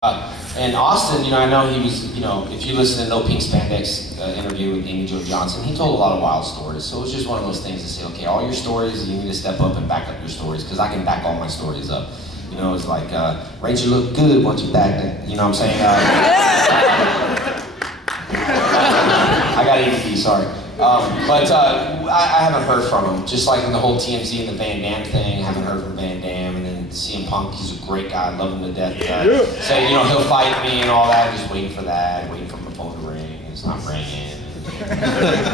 And Austin, I know he was, if you listen to No Pink Spandex interview with Amy Jo Johnson, he told a lot of wild stories. So it was just one of those things to say, okay, all your stories, you need to step up and back up your stories, because I can back all my stories up. It's like, Rachel looked good once you backed it. You know what I'm saying? I got ADD, sorry. But I haven't heard from him. Just like in the whole TMZ and the Van Damme thing, I haven't heard from Van Damme. And then CM Punk, he's a great guy, love him to death. Saying, he'll fight me and all that. Just waiting for that, waiting for my phone to ring. It's not ringing.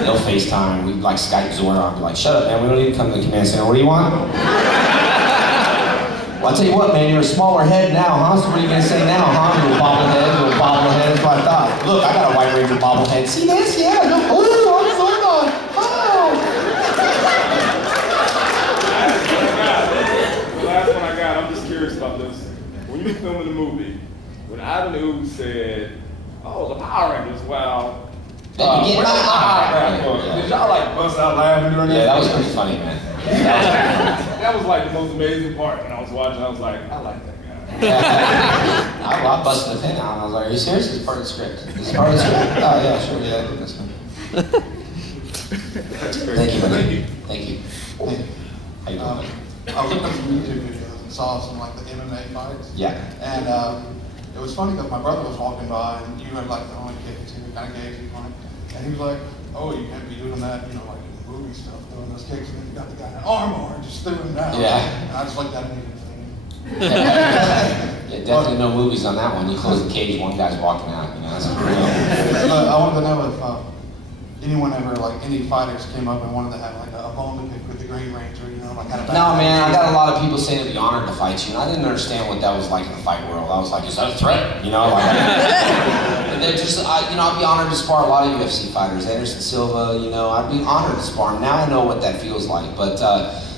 They'll FaceTime. We like Skype Zora. I'll be like, shut up, man. We don't need to come to the command center. What do you want? Well, I'll tell you what, man, you're a smaller head now, huh? So what are you gonna say now, huh? Little bobblehead, that's what I thought. Look, I got a White Ranger bobblehead. See this? Yeah, look. Oh, I'm so on. Oh. The last one I got, I'm just curious about this. When you were filming the movie, when Ivan Ooze said, oh, the Power Rangers, wow. Did y'all like bust out laughing during that? Yeah, that was pretty funny, man. That was like the most amazing part. When I was watching, I was like, I like that guy. I busted the pin out and I was like, are you serious? It's part of the script. This is part of the script? Oh, yeah, sure, yeah, I did this one. Thank you, buddy. Thank you. How you doing, buddy? I was looking at some YouTube videos and saw some like the MMA fights. Yeah. And it was funny because my brother was walking by and you had like the only kid who kind of gave you money. And he was like, oh, you can't be doing that, like in the movie stuff, throwing those kicks. And then you got the guy in armor and just threw him down. Yeah. And I just like that movie thing. Yeah, definitely no movies on that one. You close the cage, one guy's walking out, that's real. I wanted to know if anyone ever, like any fighters came up and wanted to have like a bone to pick with the Green Ranger, like kind of. No, man, I got a lot of people saying it'd be honored to fight you, and I didn't understand what that was like in the fight world. I was like, is that a threat? And they're just, I'd be honored to spar a lot of UFC fighters. Anderson Silva, I'd be honored to spar him. Now I know what that feels like, but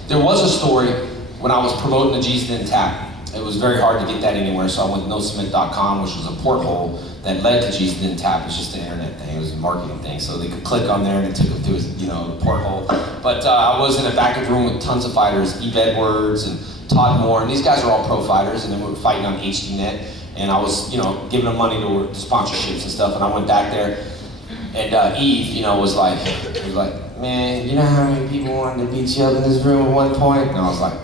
there was a story when I was promoting the G's Didn't Tap. It was very hard to get that anywhere, so I went to nosubmit.com, which was a porthole that led to G's Didn't Tap. It was just an internet thing, it was a marketing thing, so they could click on there and it took them to a porthole. But I was in a back room with tons of fighters, Eve Edwards and Todd Moore, and these guys are all pro fighters, and then we were fighting on HDNet, and I was, giving them money to sponsorships and stuff, and I went back there, and Eve, was like, man, you know how many people wanted to beat you up in this room at one point? And I was like,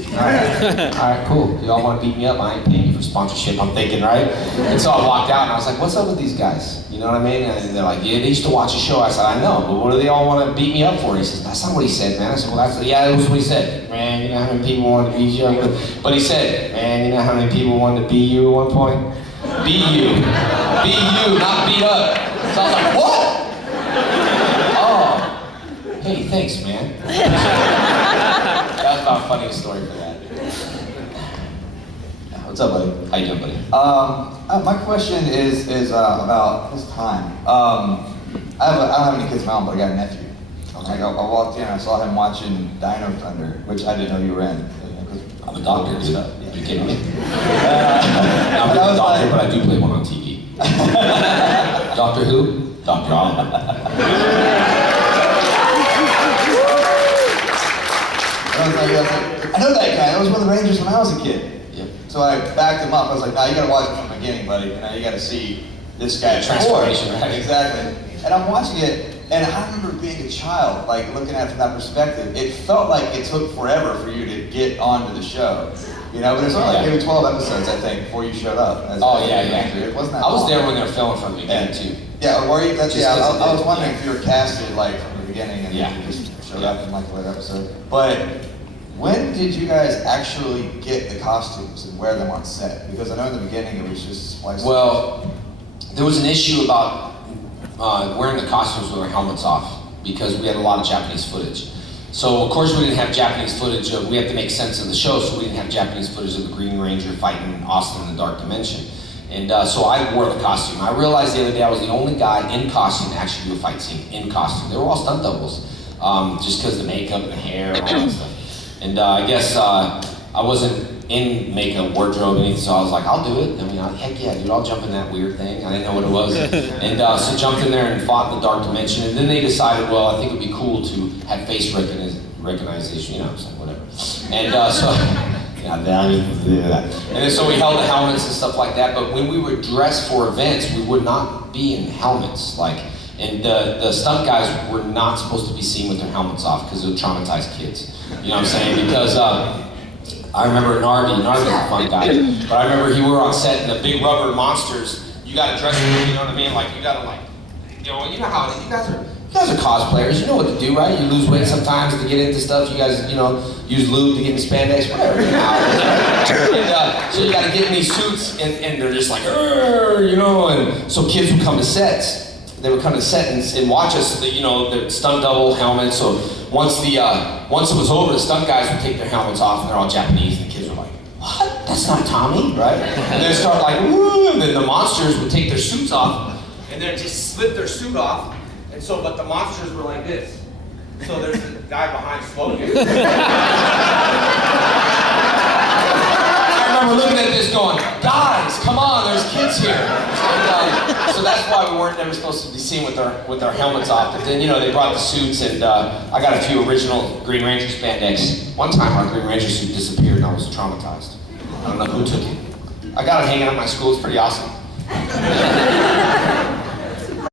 all right, cool. Y'all want to beat me up? I ain't paying you for sponsorship, I'm thinking, right? And so I walked out and I was like, what's up with these guys? You know what I mean? And they're like, yeah, they used to watch a show. I said, I know, but what do they all want to beat me up for? He says, that's not what he said, man. I said, well, yeah, that was what he said. Man, you know how many people wanted to beat you up? But he said, man, you know how many people wanted to beat you at one point? Beat you. Beat you, not beat up. So I was like, what? Oh. Hey, thanks, man. That's about the funniest story for that. What's up, buddy? How you doing, buddy? My question is about his time. I don't have any kids of my own, but I got a nephew. Okay. I walked in and I saw him watching Dino Thunder, which I didn't know you were in. I'm a doctor, dude. Yeah. Are you kidding me? I'm a doctor, but I do play one on TV. Doctor who? Dr. Oz. I know that guy. That was one of the Rangers when I was a kid. Yep. So I backed him up. I was like, nah, you gotta watch it from the beginning, buddy. You gotta see this guy. Transformation, right? Exactly. And I'm watching it, and I remember being a child, like looking at it from that perspective. It felt like it took forever for you to get onto the show. But it's only like maybe 12 episodes, I think, before you showed up. Yeah. It wasn't that I was long. there when they were filming from the beginning, too. Yeah, were you? I was wondering Yeah. if you were casted like from the beginning and you just showed up in like a later episode. But when did you guys actually get the costumes and wear them on set? Because I know in the beginning it was just spliced. Well, there was an issue about wearing the costumes with our helmets off because we had a lot of Japanese footage. So of course we didn't have Japanese footage we had to make sense of the show, so we didn't have Japanese footage of the Green Ranger fighting Austin in the Dark Dimension. And so I wore the costume. I realized the other day I was the only guy in costume to actually do a fight scene in costume. They were all stunt doubles, just because the makeup and the hair and all that stuff. And I guess I wasn't in makeup, wardrobe, anything, so I was like, I'll do it. Heck yeah, dude, I'll jump in that weird thing. I didn't know what it was. And so jumped in there and fought in the Dark Dimension. And then they decided, well, I think it'd be cool to have face recognition, what I'm saying, whatever. And so Yeah, and then so we held the helmets and stuff like that. But when we were dressed for events, we would not be in helmets. And the stunt guys were not supposed to be seen with their helmets off because it would traumatize kids. You know what I'm saying? Because I remember Nardi was a fun guy, but I remember he were on set and the big rubber monsters. You got to dress for them, you know what I mean? Like you got to you know how you guys are cosplayers. You know what to do, right? You lose weight sometimes to get into stuff. You guys, use lube to get into spandex, whatever. So you got to get in these suits, and they're just like, and so kids would come to sets. They would come to set and watch us, the stunt double helmets. So once it was over, the stunt guys would take their helmets off, and they're all Japanese, and the kids were like, "What? That's not Tommy, right?" And they'd start like, "Woo!" And then the monsters would take their suits off, and then just slip their suit off. And so, but the monsters were like this. So there's the guy behind smoking. I remember looking at this going, "Guys, come on, there's kids here." And, so that's why we weren't never supposed to be seen with our helmets off. But then, they brought the suits, and I got a few original Green Ranger spandex. One time our Green Ranger suit disappeared, and I was traumatized. I don't know who took it. I got it hanging up in my school. It's pretty awesome.